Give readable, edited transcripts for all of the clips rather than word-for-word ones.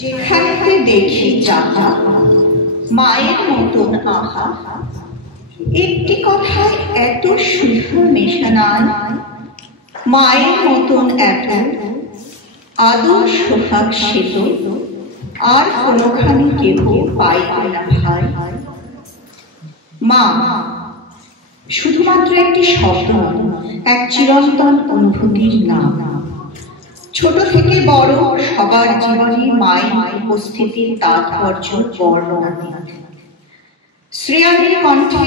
যেখানে দেখি যাহা মায়ের মতন আহা, একটি কথায় এত শুদ্ধ মেশানান, মায়ের মতন এত আদর সোহাগ সেত আর কোনোখানে কেহ পাইবে না ভাই। মা শুধুমাত্র একটি শব্দ, এক চিরন্তন অনুভূতির নাম। ছোট থেকে বড় সবার জীবনে মায়ের উপস্থিতির তাৎপর্য বর্ণনা। শ্রেয়ানীর কণ্ঠে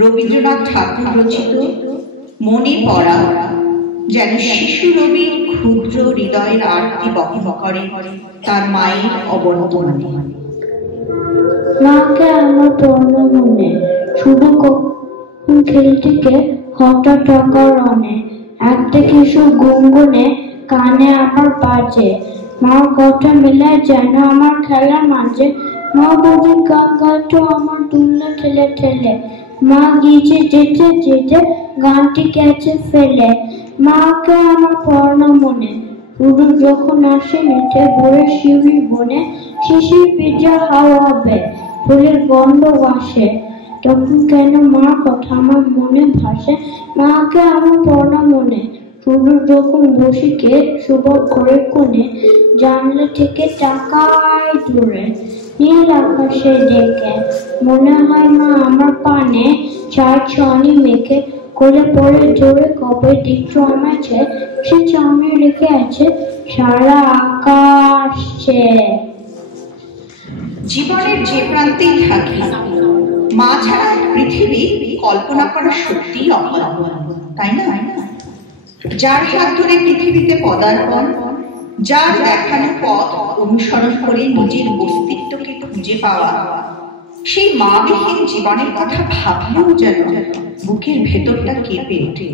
রবীন্দ্রনাথ ঠাকুর রচিত মনে পড়া যেন শিশু রবির ক্ষুদ্র হৃদয়ের আরতি বহন করে তার মায়ের অবলম্বনে। মাকে আমার পূর্ণ মনে শুধু খেলটিকে হঠাৎ টাকার অনে একটা কিছু গুনগুনে কানে আমার বাজে। মার কথা মিলে যেন আমার খেলার মাঝে। মা বুঝি গান গাইতো আমার দুলনা ঠেলে ঠেলে। মা গিয়েছে যেতে যেতে গানটি গেছে ফেলে। মাকে আমার পড়ানো মনে পুরো যখন আসে মিঠে ভোরে শিউরি বনে, শিশির ভিজা হাওয়া হবে, ফুলের গন্ধ আসে, তখন কেন মার কথা আমার মনে ভাসে। মাকে আমার পড়া মনে শুধু যখন বসিকে শুভ করে কোণে, জানলা থেকে তাকায় দূরে নীল আকাশে দেখে, মনে হয় মা আমার পানে চার ছানি মেখে কোলে পড়ে জোরে কবে দেখছো আমাছে, সে চামড়ে রেখে আছে সারা আকাশ। জীবনের যে প্রান্তেই থাকি মা ছাড়া পৃথিবী কল্পনা করা সত্যিই অপূর্ব, তাই না? যার হাত ধরে পৃথিবীতে পদার্পণ, যার দেখানো পথ অনুসরণ করে নিজের অস্তিত্বকে খুঁজে পাওয়া, সেই মাবিহীন জীবনের কথা ভাবলেও যেন বুকের ভেতরটা কেঁপে ওঠে।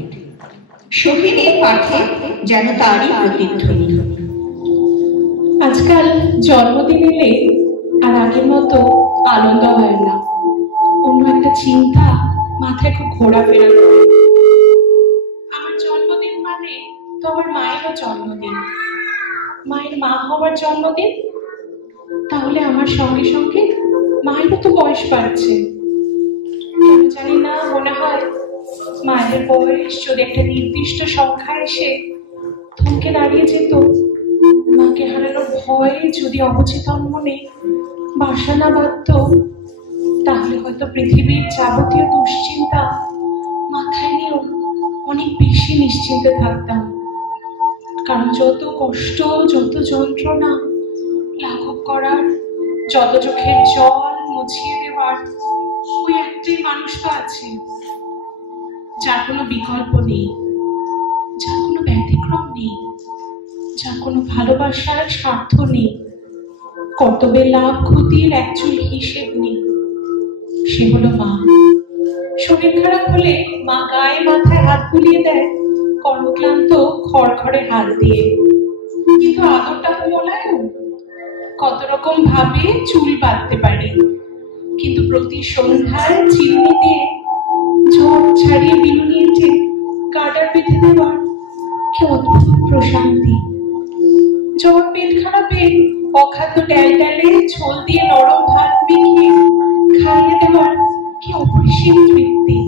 সোহিনীর পাঠে যেন তারই প্রতিধ্বনি। আজকাল জন্মদিন এলে আর আগের মতো আনন্দ হয় না, অন্য একটা চিন্তা মাথায় খুব ঘোরাফেরা করে। আমার জন্মদিন মানে তো আমার মায়েরও জন্মদিন, মায়ের মা হওয়ার জন্মদিন, তাহলে আমার সঙ্গে সঙ্গে মায়েরও তো বয়স বাড়ছে। কেন জানি না মনে হয় মায়ের বয়স যদি একটা নির্দিষ্ট সংখ্যা এসে থমকে দাঁড়িয়ে যেত, মাকে হারানোর ভয়ে যদি অবচেতন মনে বাসা না বাঁধত, তাহলে হয়তো পৃথিবীর যাবতীয় দুশ্চিন্তা মাথায় নিয়েও অনেক বেশি নিশ্চিন্তে থাকতাম। কারণ যত কষ্ট, যত যন্ত্রণা লাঘব করার, যত চোখের জল মুছিয়ে দেওয়ার ওই একটাই মানুষ তো আছে, যার কোনো বিকল্প নেই, যার কোনো ব্যতিক্রম নেই, যার কোনো ভালোবাসার স্বার্থ নেই, কর্তব্যের লাভ ক্ষতির একচুল হিসেব নেই। সে হলো মা। শরীর খারাপ হলে মা গায়ে মাথায় হাত বুলিয়ে দেয় কর্মক্লান্ত খড়খড়ে হাত দিয়ে, কিন্তু আদরটা তো মোলায়েম। কত রকম ভাবে চুল বাঁধতে পারি, কিন্তু প্রতি সন্ধ্যায় চিরুনি দিয়ে ঝড় ছাড়িয়ে বিনুনি এঁটে কাটার বেঁধে দেওয়ার কি অদ্ভুত প্রশান্তি। জ্বর পেট খারাপে অখাদ্য ডাল ডালে ঝোল দিয়ে নরম ভাত মেখে খাইয়ে দেওয়ার কি অপরিসীম তৃপ্তি।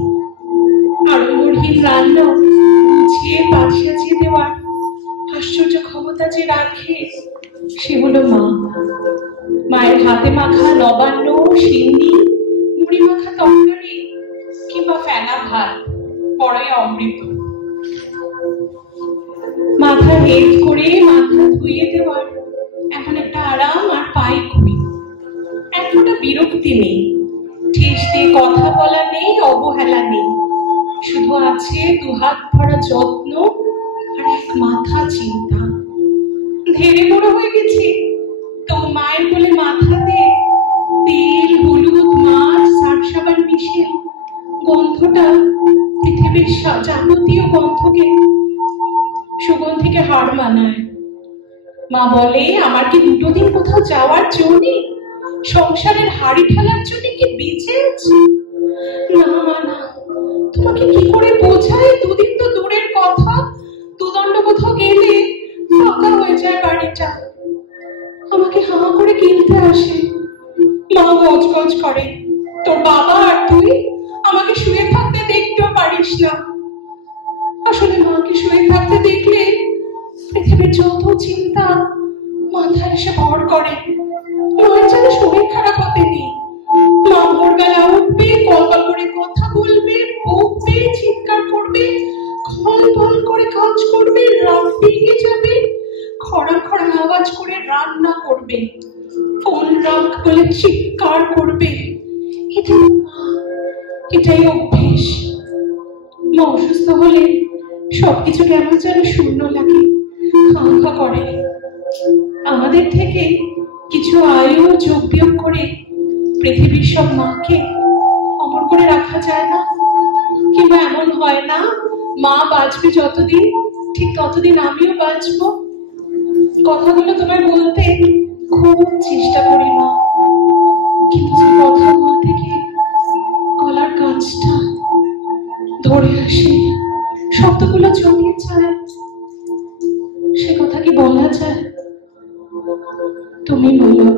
আড়ম্বরহীন রান্না গুছিয়ে পাশ সাজিয়ে দেওয়ার আশ্চর্য ক্ষমতা যে রাখে, সে হলো মা। মায়ের হাতে মাখা নবান্ন, সিন্নি, মুড়ি মাখা তরকারি কিংবা ফেনা ভাত বড়ই অমৃত। মাথা হেট করে মাথা ধুয়ে দেওয়ার এমন একটা আরাম আর পাই কই। এতটা বিরক্তি নেই, ঠেস দিয়ে কথা বলা নেই, অবহেলা নেই, শুধু আছে দুহাত ভরা যত্ন আর এক মাথা চিন্তা। ধেরে বড় হয়ে গেছি তো মায়ের কোলে মাথা দিয়ে তেল, হলুদ, মাছ, সার্ফ সাবান মিশে গন্ধটা পৃথিবীর যাবতীয় গন্ধকে সুগন্ধিকে হার মানায়। মা বলে, আমার কি দুটো দিন কোথাও যাওয়ার জন্য, সংসারের হাড়ি ঠেলার জন্য কি বেঁচে আছি? না মা না, তোমাকে কি করে বোঝায়? দুদিন তো দূরের কথা, দুদণ্ড কোথাও গেলে ফাঁকা হয়ে যায় বাড়িটা। আমাকে হাঁ করে গিলতে আসে। মা গজ গজ করে, তোর বাবা আর তুই আমাকে শুয়ে থাকতে দেখতেও পারিস না। আসলে মাকে শুয়ে থাকতে দেখলে পৃথিবীর যত চিন্তা মাথায় এসে ভর করে। মায়ের যেন শরীর খারাপ হতে নেই। মা ভোরবেলা উঠবে, কল কল করে কথা বলবে, বকবে, চিৎকার করবে, খল বল করে কাজ করবে, রাত ভেঙে যাবে, খড়া খড়া আওয়াজ করে রান্না করবে, ফোন রাখ বলে চিৎকার করবে। এটাই মা, এটাই অভ্যেস। মা অসুস্থ হলে সবকিছু কেমন যেন শূন্য লাগে, খা খা করে। আমাদের থেকে কিছু আয়ু যোগ বিয়োগ করে পৃথিবীর সব মাকে অমর করে রাখা যায় না? কিংবা এমন হয় না, মা বাঁচবে যতদিন ঠিক ততদিন আমিও বাঁচবো? কথাগুলো তোমায় বলতে খুব চেষ্টা করি মা, কিন্তু যে কথা বলতে গিয়ে গলার কাছটা ধরে আসে, শব্দগুলো জমিয়ে যায়, সে কথা কি বলা যায়? তুমি বলো।